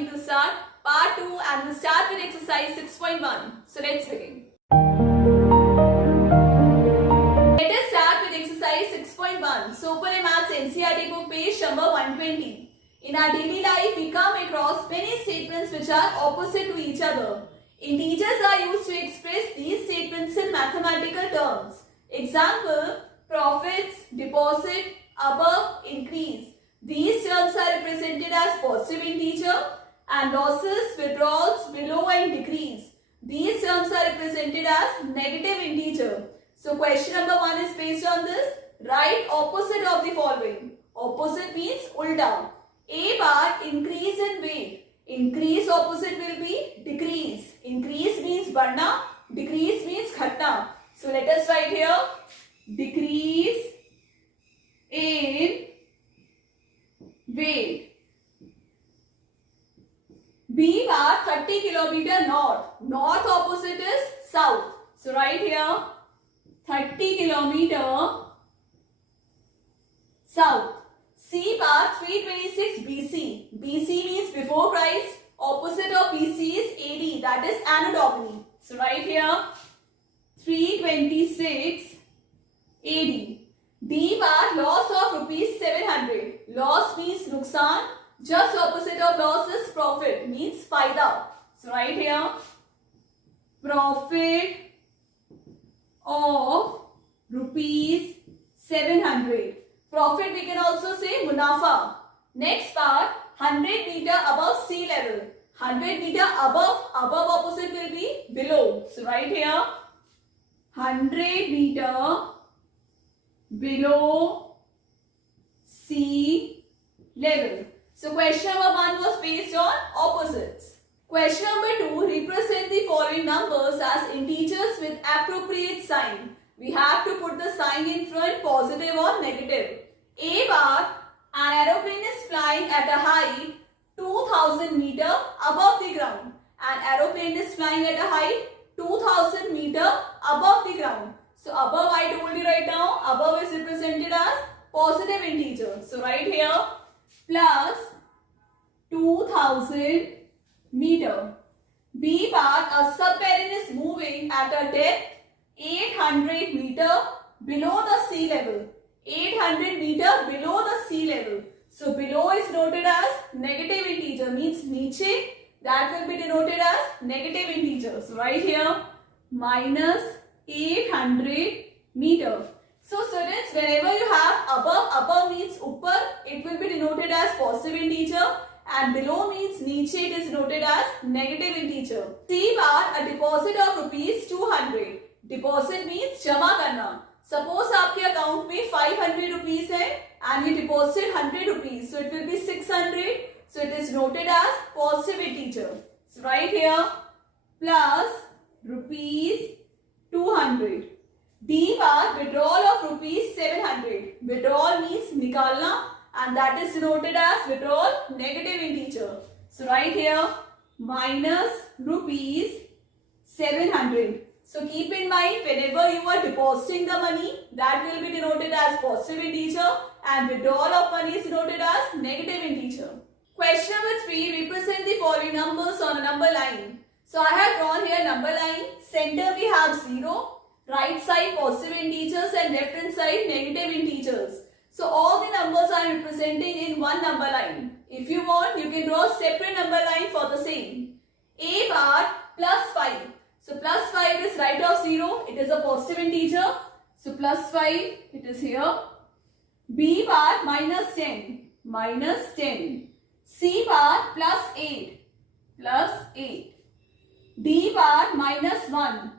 going to start part 2 and we'll start with exercise 6.1. So let's begin. Let us start with exercise 6.1. So open a Maths NCERT book, page number 120. In our daily life, we come across many statements which are opposite to each other. Integers are used to express these statements in mathematical terms. Example, profits, deposit, above, increase. These terms are represented as positive integer, and losses, withdrawals, below and decrease. These terms are represented as negative integer. So question number 1 is based on this. Write opposite of the following. Opposite means ulta. A bar, increase in weight. Increase opposite will be decrease. Increase means बढ़ना, decrease means घटना. So let us write here decrease in weight. B bar 30 kilometer north. North opposite is south. So write here 30 kilometer south. C bar 326 BC. BC means before Christ. Opposite of BC is AD, that is Anno Domini. So write here 326 AD. D bar loss of rupees 700. Loss means nuksan. Just opposite of loss is profit, means faida. So write here profit of rupees 700. Profit we can also say munafa. Next part, 100 meter above sea level. 100 meter above opposite will be below. So write here 100 meter below sea level. So question number 1 was based on opposites. Question number 2, represent the following numbers as integers with appropriate sign. We have to put the sign in front, positive or negative. A bar, an aeroplane is flying at a height 2000 meter above the ground. An aeroplane is flying at a height 2000 meter above the ground. So above, I told you right now, above is represented as positive integer. So write here plus 2000 meter. B bar, a submarine is moving at a depth 800 meter below the sea level. 800 meter below the sea level. So below is noted as negative integer, means niche, that will be denoted as negative integer. So right here minus 800 meter. So students, whenever you have above means upper, it will be denoted as positive integer, and below means niche, it is noted as negative integer. C bar, a deposit of rupees 200. Deposit means जमा करना. Suppose आपके account में 500 rupees है and you deposit 100 rupees, so it will be 600. So it is noted as positive integer. So right here plus rupees 200. D bar, withdrawal of rupees 700. Withdrawal means निकालना, and that is denoted as withdrawal negative integer. So right here minus rupees 700. So keep in mind, whenever you are depositing the money, that will be denoted as positive integer, and withdrawal of money is denoted as negative integer. Question number 3, represent the following numbers on a number line. So I have drawn here number line. Center we have 0, right side positive integers and left hand side negative integers. So all the numbers are representing in one number line. If you want, you can draw separate number line for the same. A bar plus 5. So plus 5 is right of 0. It is a positive integer. So plus 5, it is here. B bar minus 10. Minus 10. C bar plus 8. Plus 8. D bar minus 1.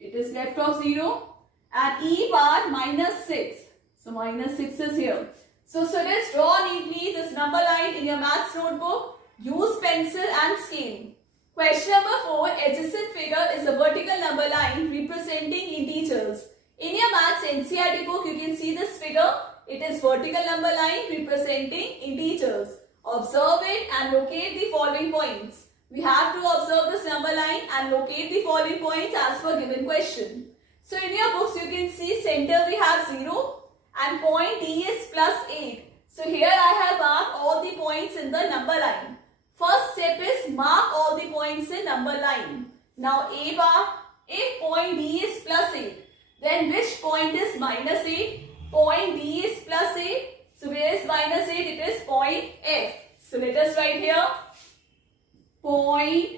It is left of 0. And E bar minus 6. So minus 6 is here. So let's draw neatly this number line in your maths notebook. Use pencil and scale. Question number 4, adjacent figure is a vertical number line representing integers. In your maths NCERT book, you can see this figure. It is vertical number line representing integers. Observe it and locate the following points. We have to observe this number line and locate the following points as per given question. So in your books, you can see center we have 0 and point D is plus 8. So here I have marked all the points in the number line. First step is mark all the points in number line. Now A bar, if point D is plus 8, then which point is minus 8? Point D is plus 8. So where is minus 8? It is point F. So let us write here. Point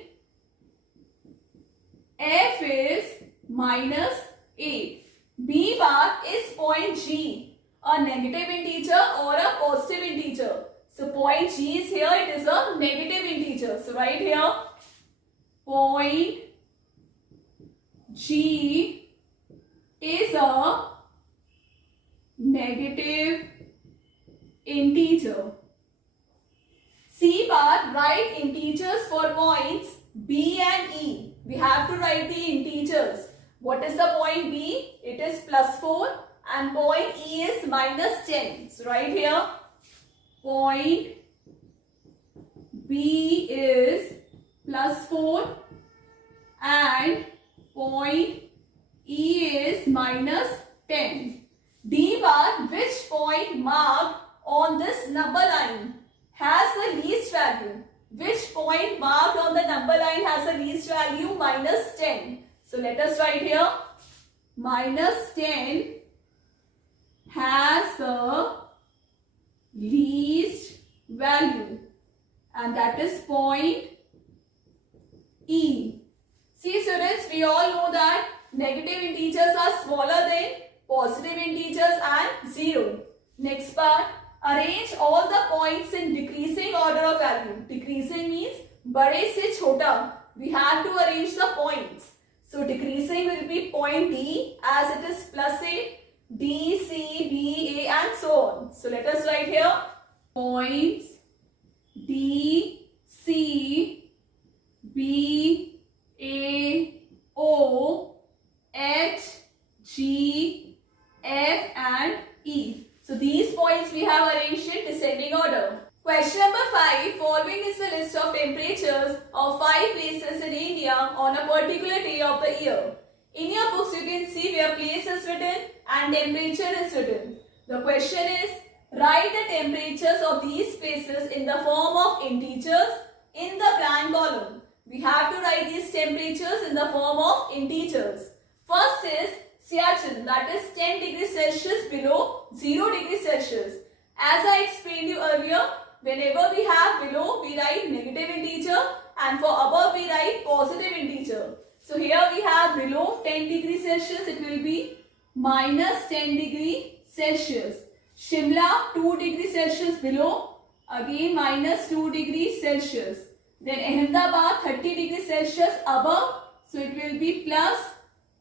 F is minus 8. B bar is point G, a negative integer or a positive integer. So point G is here, it is a negative integer. So write here, point G is a negative integer. C bar, write integers for points B and E. We have to write the integers. What is the point B? It is plus 4 and point E is minus 10. So write here, point B is plus 4 and point E is minus 10. D bar, which point marked on this number line has the least value? Which point marked on the number line has the least value? Minus 10. So let us write here, minus 10 has the least value, and that is point E. See students, we all know that negative integers are smaller than positive integers and 0. Next part, arrange all the points in decreasing order of value. Decreasing means bade se chota. We have to arrange the points. So decreasing will be point D as it is plus 8, D, C, B, A and so on. So let us write here points D, C, B, A, O, H, G, F and E. So these points we have arranged in descending order. Question number 5. Following is the list of temperatures of 5 places in India on a particular day of the year. In your books you can see where place is written and temperature is written. The question is, write the temperatures of these places in the form of integers in the blank column. We have to write these temperatures in the form of integers. First is Siachen, that is 10 degrees Celsius below 0 degrees Celsius. As I explained you earlier, whenever we have below, we write negative integer and for above we write positive integer. So here we have below 10 degrees Celsius, it will be minus 10 degrees Celsius. Shimla 2 degrees Celsius below, again minus 2 degrees Celsius. Then Ahmedabad 30 degrees Celsius above, so it will be plus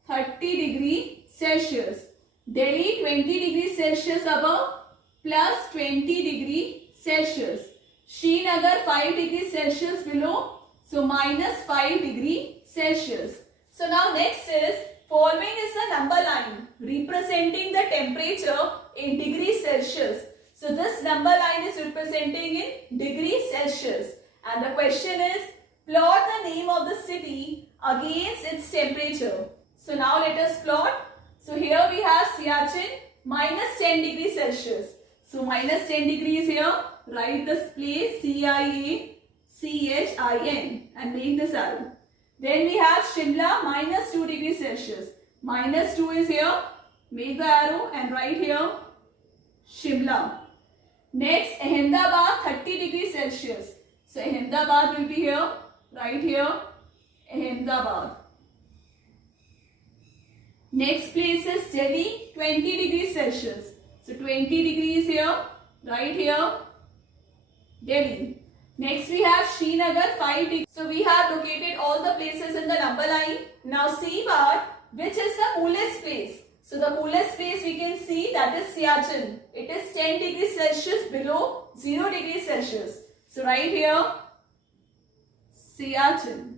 30 degrees Celsius. Delhi 20 degrees Celsius above, plus 20 degrees Celsius. Srinagar 5 degrees Celsius below, so minus 5 degrees Celsius. So now next is, following is the number line representing the temperature in degrees Celsius. So this number line is representing in degrees Celsius. And the question is, plot the name of the city against its temperature. So now let us plot. So here we have Siachen minus 10 degrees Celsius. So minus 10 degrees here, write this place CIACHIN and make this arrow. Then we have Shimla minus 2 degrees Celsius. Minus 2 is here, make the arrow and write here Shimla. Next Ahmedabad 30 degrees Celsius. So Ahmedabad will be here, right here Ahmedabad. Next place is Delhi 20 degrees Celsius. So 20 degrees here, right here Delhi. Next we have Srinagar 5 degrees. So we have located all the places in the number line. Now C bar, which is the coolest place. So the coolest place we can see, that is Siachen. It is 10 degrees Celsius below 0 degrees Celsius. So right here Siachen.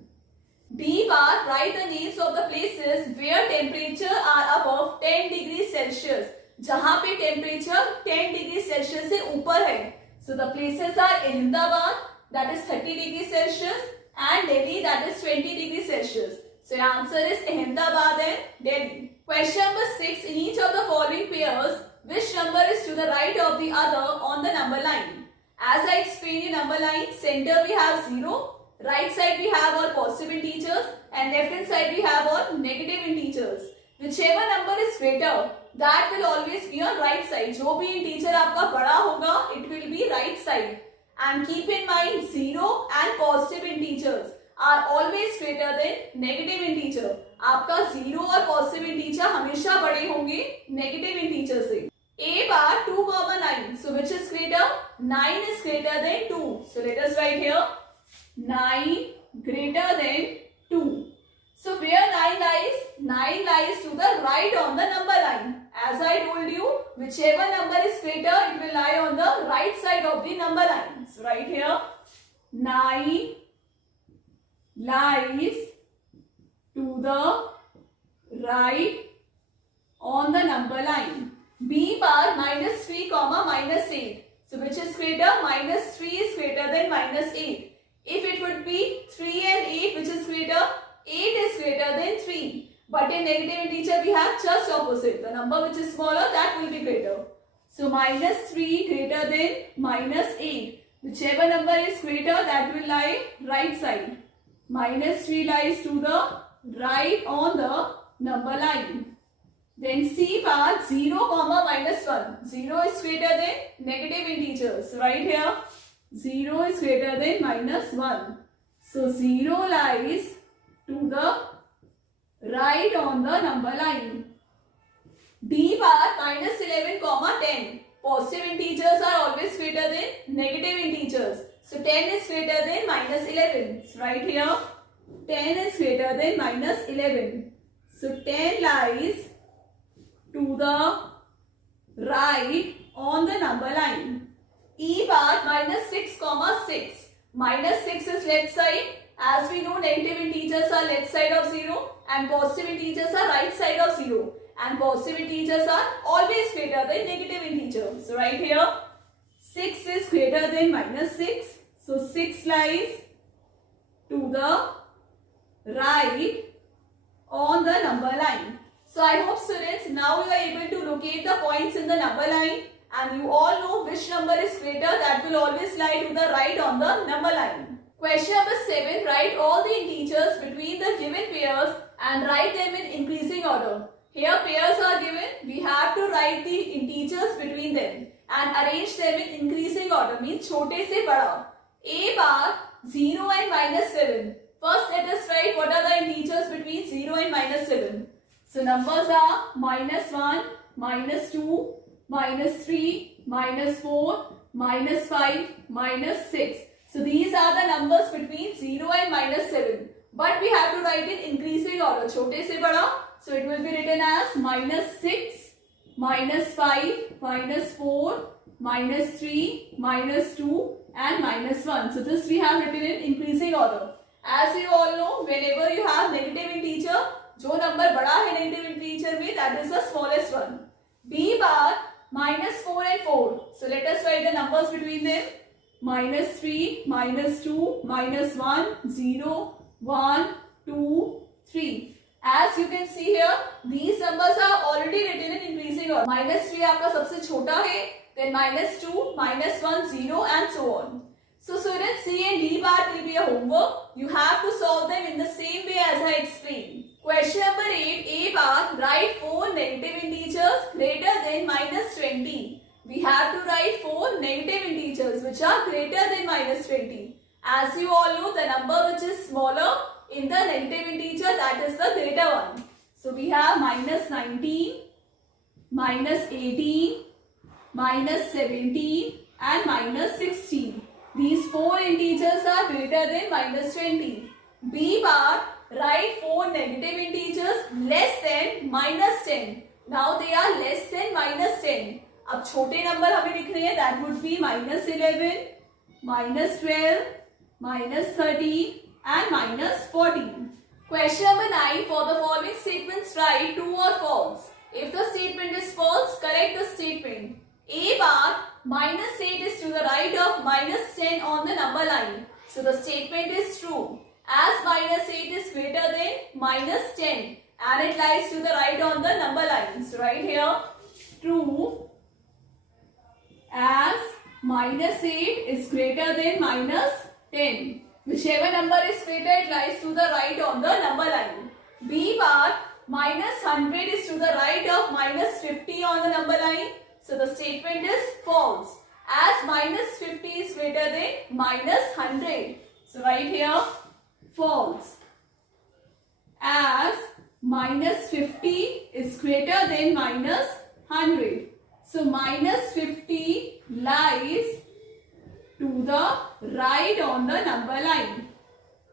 D bar, write the names of the places where temperature are above 10 degrees Celsius. जहाँ पे temperature 10 degrees Celsius से ऊपर है. So the places are Ahmedabad, that is 30 degrees Celsius, and Delhi, that is 20 degrees Celsius. So your answer is Ahmedabad and Delhi. Question number 6. In each of the following pairs, which number is to the right of the other on the number line? As I explained in number line, center we have 0, right side we have all positive integers and left hand side we have all negative integers. Whichever number is greater, that will always be on right side. जो भी integer आपका बड़ा होगा, it will be right side. And keep in mind 0 and positive integers are always greater than negative integer. आपका 0 और positive integer हमेशा बड़े होंगे negative integer से. A bar 2, 9. So which is greater? 9 is greater than 2. So let us write here 9 greater than 2. So where 9 lies? 9 lies to the right on the number line. As I told you, whichever number is greater, it will lie on the right side of the number line. So right here 9 lies to the right on the number line. B bar minus 3, minus 8. So which is greater? Minus 3 is greater than minus 8. If it would be 3 and 8, which is greater? 8 is greater than 3. But in negative integer, we have just opposite. The number which is smaller, that will be greater. So minus 3 greater than minus 8. Whichever number is greater, that will lie right side. Minus 3 lies to the right on the number line. Then C bar 0, minus 1. 0 is greater than negative integers. So right here 0 is greater than minus 1. So 0 lies to the right on the number line. D bar minus 11, 10. Positive integers are always greater than negative integers. So 10 is greater than minus 11. So right here 10 is greater than minus 11. So 10 lies to the right on the number line. E bar minus 6, 6. Minus 6 is left side. As we know, negative integers are left side of 0 and positive integers are right side of 0. And positive integers are always greater than negative integers. So right here 6 is greater than minus 6. So 6 lies to the right on the number line. So I hope students, now you are able to locate the points in the number line and you all know which number is greater, that will always lie to the right on the number line. Question number 7, write all the integers between the given pairs and write them in increasing order. Here pairs are given, we have to write the integers between them and arrange them in increasing order, means छोटे से बड़ा. A bar 0 and minus 7. First let us write what are the integers between 0 and minus 7. So numbers are minus 1, minus 2, minus 3, minus 4, minus 5, minus 6. So these are the numbers between 0 and minus 7. But we have to write in increasing order, छोटे से बड़ा. So it will be written as minus 6, minus 5, minus 4, minus 3, minus 2 and minus 1. So this we have written in increasing order. As you all know, whenever you have negative integer, जो number बड़ा है negative integer में, that is the smallest one. B bar minus 4 and 4. So let us write the numbers between them. Minus 3, minus 2, minus 1, 0, 1, 2, 3. As you can see here, these numbers are already written in increasing order. Minus 3 आपका सबसे छोटा है, then minus 2, minus 1, 0 and so on. So students, C and D bar will be a homework. You have to solve them in the same way as I explained. Question number 8, A bar, write 4 negative integers greater than minus 20. We have to write 4 negative integers which are greater than minus 20. As you all know, the number which is smaller in the negative integer, that is the greater one. So we have minus 19, minus 18, minus 17 and minus 16. These 4 integers are greater than minus 20. B bar, write 4 negative integers less than minus 10. Now they are less than minus 10. अब छोटे number हमें लिखने हैं, that would be minus 11, minus 12, minus 13 and minus 14. Question number 9, for the following statements write true or false. If the statement is false, correct the statement. A bar, minus 8 is to the right of minus 10 on the number line. So the statement is true. As minus 8 is greater than minus 10 and it lies to the right on the number line. So right here, true as minus 8 is greater than minus 10. Whichever number is greater, it lies to the right on the number line. B part, minus 100 is to the right of minus 50 on the number line. So the statement is false, as minus 50 is greater than minus 100. So right here, false, as minus 50 is greater than minus 100. So minus 50 lies to the right on the number line.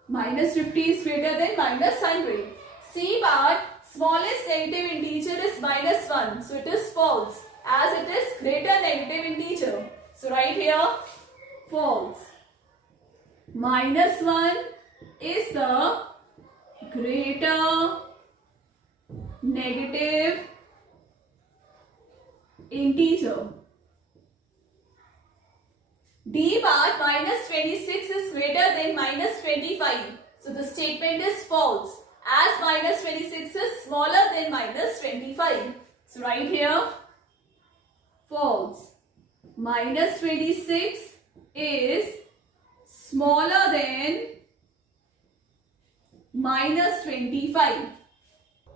Minus 50 is greater than minus 100. C part, smallest negative integer is minus 1. So it is false, as it is greater negative integer. So right here, false. Minus 1 is the greater negative integer. D part, minus 26 is greater than minus 25. So the statement is false, as minus 26 is smaller than minus 25. So right here, false. Minus 26 is smaller than minus 25.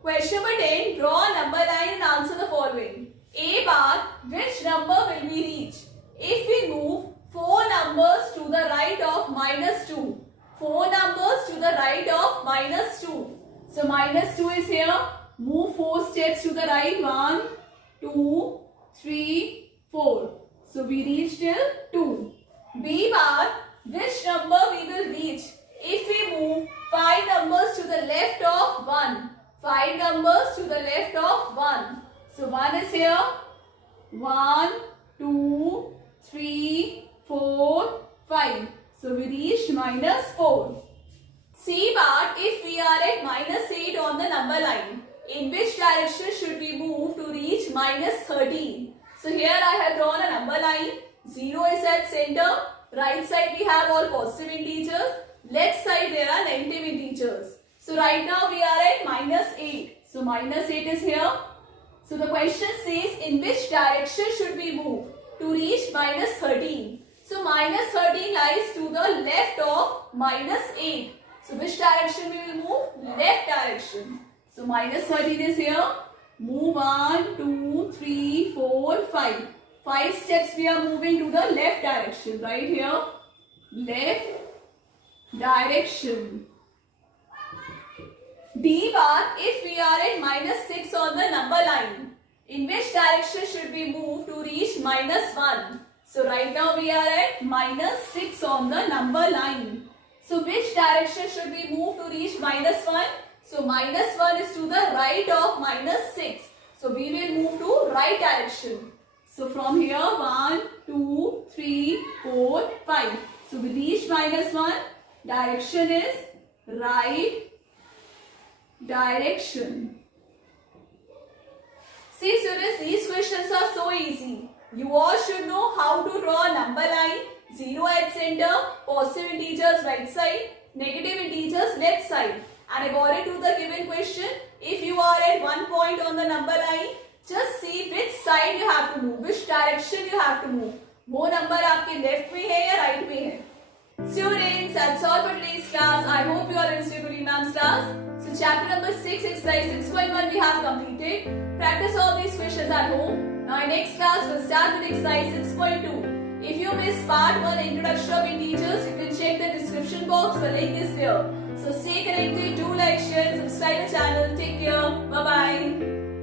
Question number 10. Draw a number line and answer the following. A bar, which number will we reach if we move 4 numbers to the right of minus 2? 4 numbers to the right of minus 2. So minus 2 is here. Move 4 steps to the right. 1, 2, 3, 4. So we reach till 2. B bar, which number we will reach if we move 5 numbers to the left of 1? 5 numbers to the left of 1. So 1 is here. 1, 2, 3, 4, 5. So we reached minus 4. C part, if we are at minus 8 on the number line, in which direction should we move to reach minus 13? So here I have drawn a number line. 0 is at center. Right side we have all positive integers. Left side there are negative integers. So right now we are at minus 8. So minus 8 is here. So the question says, in which direction should we move to reach minus 13? So minus 13 lies to the left of minus 8. So which direction we will move? Left direction. So minus 13 is here. Move 1, 2, 3, 4, 5. 5 steps we are moving to the left direction. Right here. Left direction. D bar, if we are at minus 6 on the number line, in which direction should we move to reach minus 1? So right now we are at minus 6 on the number line. So which direction should we move to reach minus 1? So minus 1 is to the right of minus 6. So we will move to right direction. So from here 1, 2, 3, 4, 5. So we reach minus 1. Direction is right direction. See students, these questions are so easy. You all should know how to draw a number line. 0 at center, positive integers right side, negative integers left side. And according to the given question, if you are at one point on the number line, just see which side you have to move, which direction you have to move. वो number आपके left में है या right में है? Students, that's all for today's class. I hope you are in Sri Ma'am's class. So chapter number 6, exercise 6.1 we have completed. Practice all these questions at home. Now in next class we'll start with exercise 6.2. If you missed part 1 introduction of integers, you can check the description box. The link is there. So stay connected, do like, share, subscribe the channel. Take care. Bye bye.